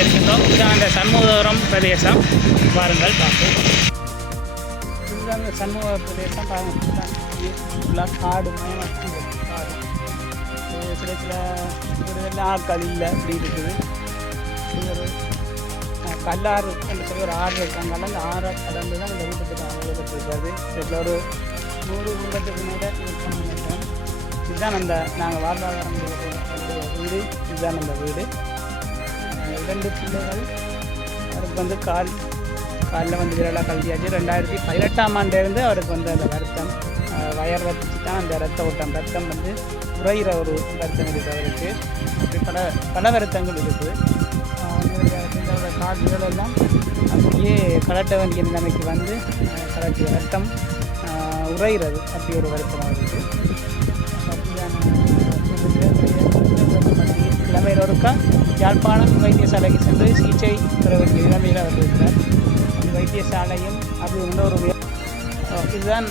பகுதியில் இருக்கின்றோம். இதுதான் அந்த சண்முகபுரம் பிரதேசம். பாருங்கள் பார்ப்போம். இதுதான் அந்த சண்முக பிரதேசம். பாருங்கள் காடு மயமாக காடு. சில சில ஒரு ஆட்கள் இல்லை அப்படி இருக்குது. ஒரு கல்லாறு என்று சொல்லி ஒரு ஆறு இருக்காங்கல்ல, அந்த ஆறை கடந்து தான் இந்த வீட்டுக்கு அமைக்கப்பட்டிருக்காது. இதில் ஒரு 100 குடும்பத்துக்கு மேலே இருக்கணும். இதுதான் அந்த நாங்கள் வாழ்வாதாரம் வீடு. இதுதான் அந்த வீடு. 2 பிள்ளைகள். அவருக்கு வந்து காலில் வந்து விரலாக கல்வியாச்சு. 2018ஆம் ஆண்டிலிருந்து அவருக்கு வந்து அந்த வருத்தம் வயர் வச்சு தான் அந்த ரத்த ஓட்டம் ரத்தம் வந்து உறைகிற ஒரு வருத்தம் இருக்குது அவருக்கு. அப்படி பல வருத்தங்கள் இருக்குது. கால் விரலெல்லாம் அப்படியே கலட்ட வேண்டிய நிலைமைக்கு வந்து கலட்டிய ரத்தம் உறைகிறது. அப்படி ஒரு வருத்தமாக இருக்குது. கிழமையில் ஒருக்கா யாழ்ப்பாணம் வைத்தியசாலைக்கு சென்று சிகிச்சை பெற வேண்டிய நிலைமையில் அவர் இருக்கிறார். அந்த வைத்தியசாலையும் அது இன்னொரு இதுதான்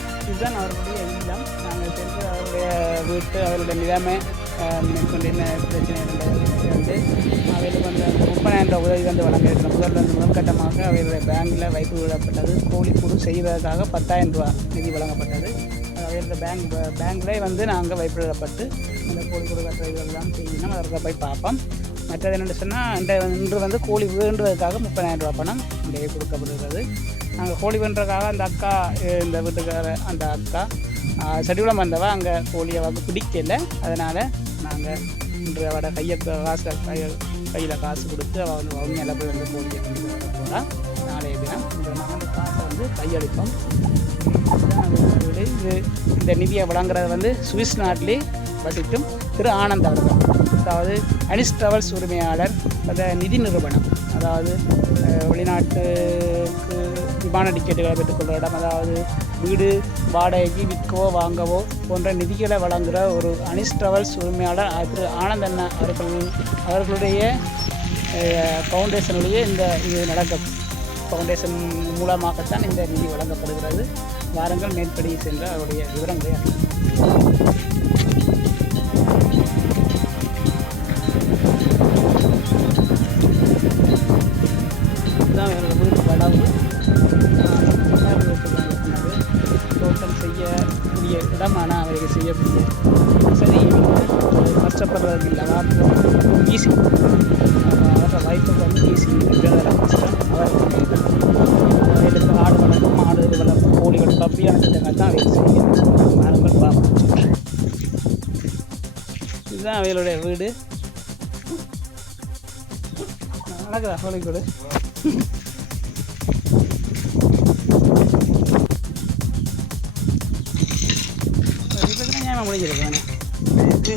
அவர்களுடைய இல்லம். நாங்கள் சென்று அவருடைய வீட்டு அவருடைய நிலைமை மேற்கொண்டு என்ன பிரச்சனை வந்து அவைகளுக்கு வந்து அந்த 30,000 உதவி வந்து வழங்க இருக்கிற முதல் கட்டமாக அவைகளுடைய பேங்கில் வைப்பு விடப்பட்டது. கோழிக்கூடு செய்வதற்காக 10,000 ரூபா நிதி வழங்கப்பட்டது. அவைகளுடைய பேங்கில் வந்து நாங்கள் வைப்பு விடப்பட்டு இந்த கோழிக்கூடு கட்டுற இதெல்லாம் செய்யணும். அதற்கு போய் பார்ப்போம். மற்றது என்னென்னு சொன்னால் இன்று வந்து கோழி வேண்டுவதற்காக 30,000 ரூபா பணம் இங்கே கொடுக்கப்படுகிறது. நாங்கள் கோழி வேண்டுறதுக்காக அந்த அக்கா இந்த வீட்டுக்கார அந்த அக்கா செடிகுளம் வந்தவா அங்கே கோழியை வந்து பிடிக்கல. அதனால் நாங்கள் இன்று அவட கையில் காசு கொடுத்து அவள் வந்து வவுனியால் போய் வந்து கோழியை கொண்டு போகிறான். நாளைய தினம் நாங்கள் அந்த காசை வந்து கையளிப்போம். இது இந்த நிதியை வழங்குறது வந்து சுவிஸ் நாட்டிலே வசிக்கும் திரு ஆனந்த் அவர்கள். அதாவது அனிஸ் ட்ராவல்ஸ் உரிமையாளர் நிதி நிறுவனம். அதாவது வெளிநாட்டுக்கு விமான டிக்கெட்டுகளை பெற்றுக்கொள்கிற இடம். அதாவது வீடு வாடகைக்கு விற்கவோ வாங்கவோ போன்ற நிதிகளை வழங்குகிற ஒரு அனிஸ் ட்ராவல்ஸ் உரிமையாளர் திரு ஆனந்த் அண்ணா அவர்களுடைய ஃபவுண்டேஷனுடைய இந்த இது நடக்கும். ஃபவுண்டேஷன் மூலமாகத்தான் இந்த நிதி வழங்கப்படுகிறது. வாரங்கள் மேற்படி சென்ற அவருடைய விவரங்களை இதுதான் என்னோட வீட்டு வளவு. தோட்டம் செய்யக்கூடிய இடம். ஆனால் அவருக்கு செய்யக்கூடிய சரி கஷ்டப்படுறதுக்கு இல்லை. ஈஸி அவரோட வாய்ப்புக்கு வந்து ஈஸி இருக்கிற கஷ்டம். அவருக்கு ஆடு வளர்ப்பு மாடு வளர்ப்பு கோழி வளர்ப்பு அப்படியான திட்டங்கள் தான் அவருக்கு செய்யும். மாடுகள் பார்ப்போம். இதுதான் அவங்களுடைய வீடு. நடக்குதா கோழிக்கூடு? முடிஞ்சிருக்கேன். சரி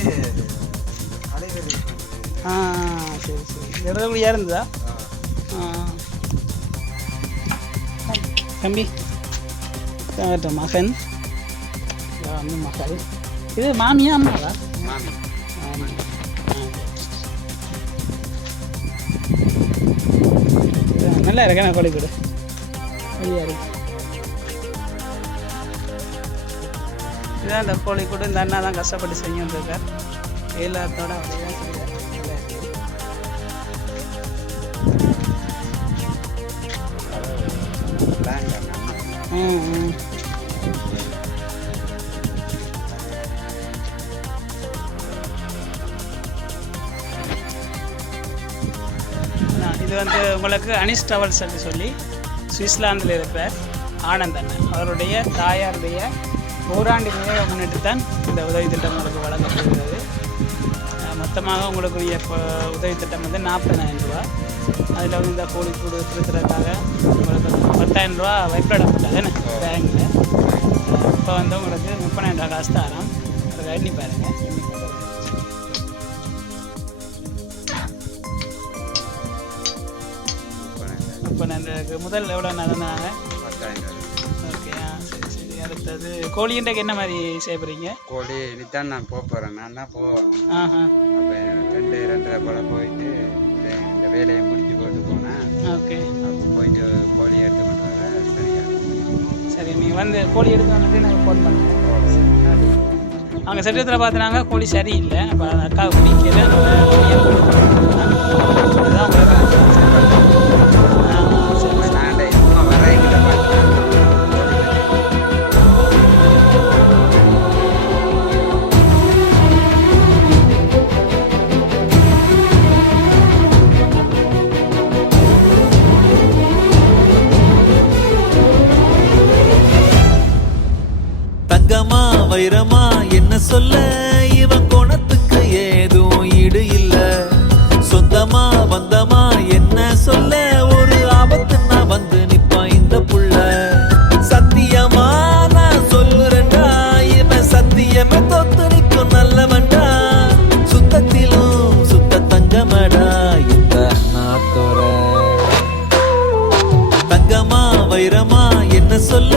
சரி. இடதுக்குள்ளே இருந்ததா? தம்பி மகன் மகள். இது மாமியா அம்மாவா? நல்லா இருக்கேன். நான் கோழிக்கூடு வெளியாக இருக்கு. இதுதான் இந்த கோழிக்கூடு. இந்த அண்ணா தான் கஷ்டப்பட்டு செஞ்சுருக்கார். எல்லாத்தோட அப்படியே தான் செய்வார். இது வந்து உங்களுக்கு அனிஸ் ட்ராவல்ஸ் என்று சொல்லி சுவிட்சர்லாந்தில் இருப்பார் ஆனந்த் அண்ணன். அவருடைய தாயாருடைய 100 நினைவை முன்னிட்டு தான் இந்த உதவி திட்டம் உங்களுக்கு வழங்கப்படுகிறது. மொத்தமாக உங்களுக்குரிய உதவி திட்டம் வந்து 40,000 ரூபா. அதில் வந்து இந்த கோழிக்கூடு திருத்துறதுக்காக உங்களுக்கு 10,000 ரூபா வைப்பிடப்பட்டது பேங்கில். இப்போ வந்து உங்களுக்கு 30,000 ரூபா காசு தரோம். அதை எண்ணி பாருங்கள். இப்போ நான் முதல் எவ்வளோ நடந்தாங்க? 10,000. ஓகே. சரி சரி. அடுத்தது கோழி இன்றைக்கு என்ன மாதிரி செய்ய போகிறீங்க? கோழி இனித்தான் நான் போகிறேன். நான் தான் போவேன். அப்போ 2-2.5 போல் போயிட்டு இந்த வேலையை முடிச்சு போட்டு போனேன். ஓகே. அப்போ போயிட்டு கோழி எடுத்து கொண்டு வர சரியா? சரி, நீங்கள் வந்து கோழி எடுத்து வந்துட்டு நாங்கள் ஃபோன் பண்ணுறேன். அங்கே சட்டத்தில் பார்த்தினாங்க கோழி சரியில்லை. அப்போ அக்கா பிடிக்கல. அதுதான் உங்களுக்கு சொல்ல இவன் குணத்துக்கு ஏதும் ஈடு இல்ல சொந்தமா பந்தமா என்ன சொல்ல ஒரு ஆபத்துன்னா வந்து நிப்பான் இந்த புள்ள சத்தியமா நான் சொல்லுறேன்டா இவன் சத்தியமே தொத்து நிற்கும் நல்லவன்டா சுத்தத்திலும் சுத்த தங்கமடா இந்த நாத்தோர தங்கமா வைரமா என்ன சொல்ல